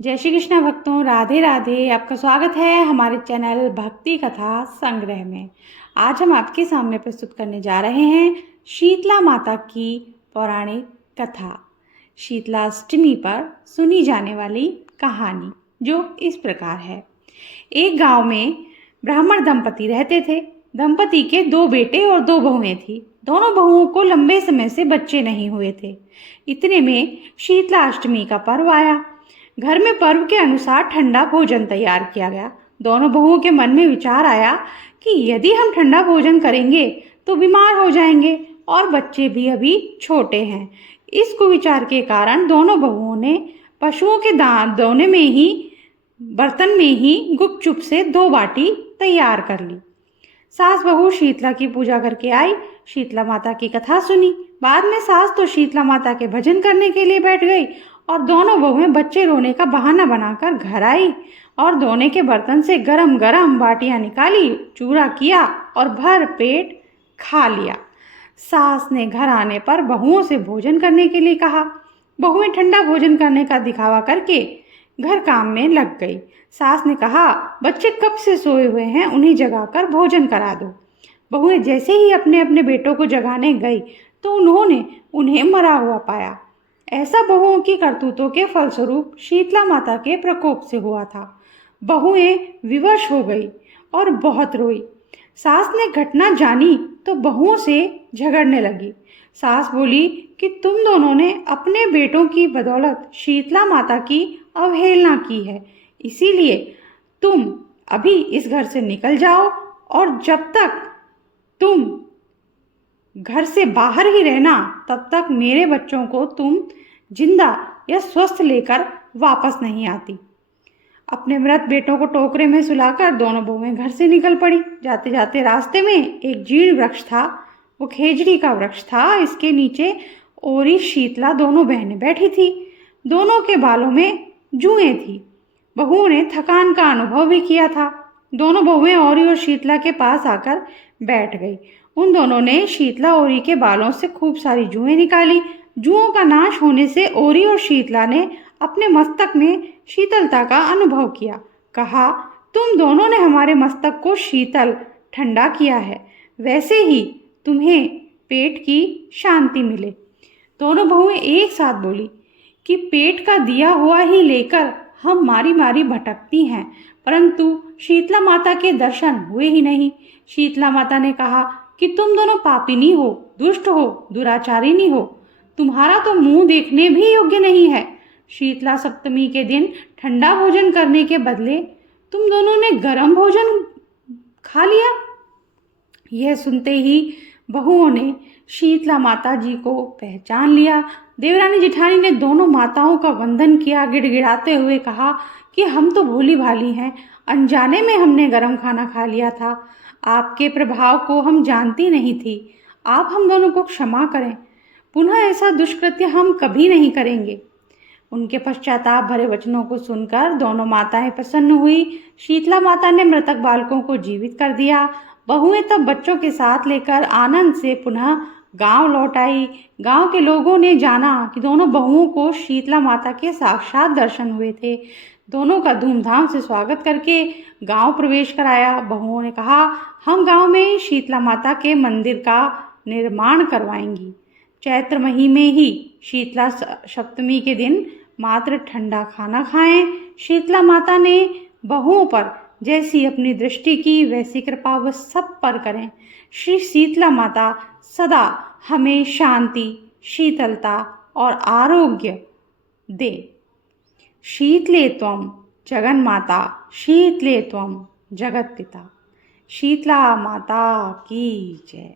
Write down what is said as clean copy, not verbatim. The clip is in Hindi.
जय श्री कृष्ण भक्तों, राधे राधे। आपका स्वागत है हमारे चैनल भक्ति कथा संग्रह में। आज हम आपके सामने प्रस्तुत करने जा रहे हैं शीतला माता की पौराणिक कथा, शीतलाष्टमी पर सुनी जाने वाली कहानी, जो इस प्रकार है। एक गांव में ब्राह्मण दंपति रहते थे। दंपति के 2 बेटे और 2 बहुएं थी। दोनों बहुओं को लंबे समय से बच्चे नहीं हुए थे। इतने में शीतलाष्टमी का पर्व आया। घर में पर्व के अनुसार ठंडा भोजन तैयार किया गया। दोनों बहुओं के मन में विचार आया कि यदि हम ठंडा भोजन करेंगे तो बीमार हो जाएंगे और बच्चे भी अभी छोटे हैं। इस कुविचार के कारण दोनों बहुओं ने पशुओं के दोने में ही बर्तन में ही गुपचुप से 2 बाटी तैयार कर ली। सास बहू शीतला की पूजा करके आई, शीतला माता की कथा सुनी। बाद में सास तो शीतला माता के भजन करने के लिए बैठ गई और दोनों बहुएं बच्चे रोने का बहाना बनाकर घर आई और दोने के बर्तन से गरम गरम बाटियां निकाली, चूरा किया और भर पेट खा लिया। सास ने घर आने पर बहुओं से भोजन करने के लिए कहा। बहुएं ठंडा भोजन करने का दिखावा करके घर काम में लग गई। सास ने कहा, बच्चे कब से सोए हुए हैं, उन्हें जगाकर भोजन करा दो। बहुएं जैसे ही अपने अपने बेटों को जगाने गई तो उन्होंने उन्हें मरा हुआ पाया। ऐसा बहुओं की करतूतों के फलस्वरूप शीतला माता के प्रकोप से हुआ था। बहुएं विवश हो गई और बहुत रोई। सास ने घटना जानी तो बहुओं से झगड़ने लगी। सास बोली कि तुम दोनों ने अपने बेटों की बदौलत शीतला माता की अवहेलना की है, इसीलिए तुम अभी इस घर से निकल जाओ और जब तक तुम घर से बाहर ही रहना, तब तक मेरे बच्चों को तुम जिंदा या स्वस्थ लेकर वापस नहीं आती। अपने मृत बेटों को टोकरे में सुलाकर दोनों बहुएं घर से निकल पड़ी। जाते जाते रास्ते में एक जीर्ण वृक्ष था। वो खेजड़ी का वृक्ष था। इसके नीचे ओरी शीतला दोनों बहनें बैठी थी। दोनों के बालों में जुएं थी। बहुओं ने थकान का अनुभव भी किया था। दोनों बहुएं ओरी और शीतला के पास आकर बैठ गई। उन दोनों ने शीतला ओरी के बालों से खूब सारी जुएं निकाली। जुओं का नाश होने से ओरी और शीतला ने अपने मस्तक में शीतलता का अनुभव किया। कहा, तुम दोनों ने हमारे मस्तक को शीतल ठंडा किया है, वैसे ही तुम्हें पेट की शांति मिले। दोनों बहुएं एक साथ बोली कि पेट का दिया हुआ ही लेकर हम मारी मारी भटकती हैं, परंतु शीतला माता के दर्शन हुए ही नहीं। शीतला माता ने कहा कि तुम दोनों पापिनी हो, दुष्ट हो, दुराचारिणी हो। तुम्हारा तो मुंह देखने भी योग्य नहीं है। शीतला सप्तमी के दिन ठंडा भोजन करने के बदले तुम दोनों ने गर्म भोजन खा लिया। यह सुनते ही बहुओं ने शीतला माता जी को पहचान लिया। देवरानी जिठानी ने दोनों माताओं का वंदन किया। गिड़गिड़ाते हुए कहा कि हम तो भोली भाली हैं, अनजाने में हमने गर्म खाना खा लिया था। आपके प्रभाव को हम जानती नहीं थी। आप हम दोनों को क्षमा करें। पुनः ऐसा दुष्कृत्य हम कभी नहीं करेंगे। उनके पश्चाताप भरे वचनों को सुनकर दोनों माताएं प्रसन्न हुई। शीतला माता ने मृतक बालकों को जीवित कर दिया। बहुएं तब बच्चों के साथ लेकर आनंद से पुनः गांव लौट आई। गांव के लोगों ने जाना कि दोनों बहुओं को शीतला माता के साक्षात दर्शन हुए थे। दोनों का धूमधाम से स्वागत करके गांव प्रवेश कराया। बहुओं ने कहा, हम गांव में शीतला माता के मंदिर का निर्माण करवाएंगी। चैत्र महीने ही शीतला सप्तमी के दिन मात्र ठंडा खाना खाएं। शीतला माता ने बहुओं पर जैसी अपनी दृष्टि की, वैसी कृपा वह सब पर करें। श्री शीतला माता सदा हमें शांति, शीतलता और आरोग्य दे। शीतले त्वं जगन माता, शीतले त्वं जगत पिता। शीतला माता की जय।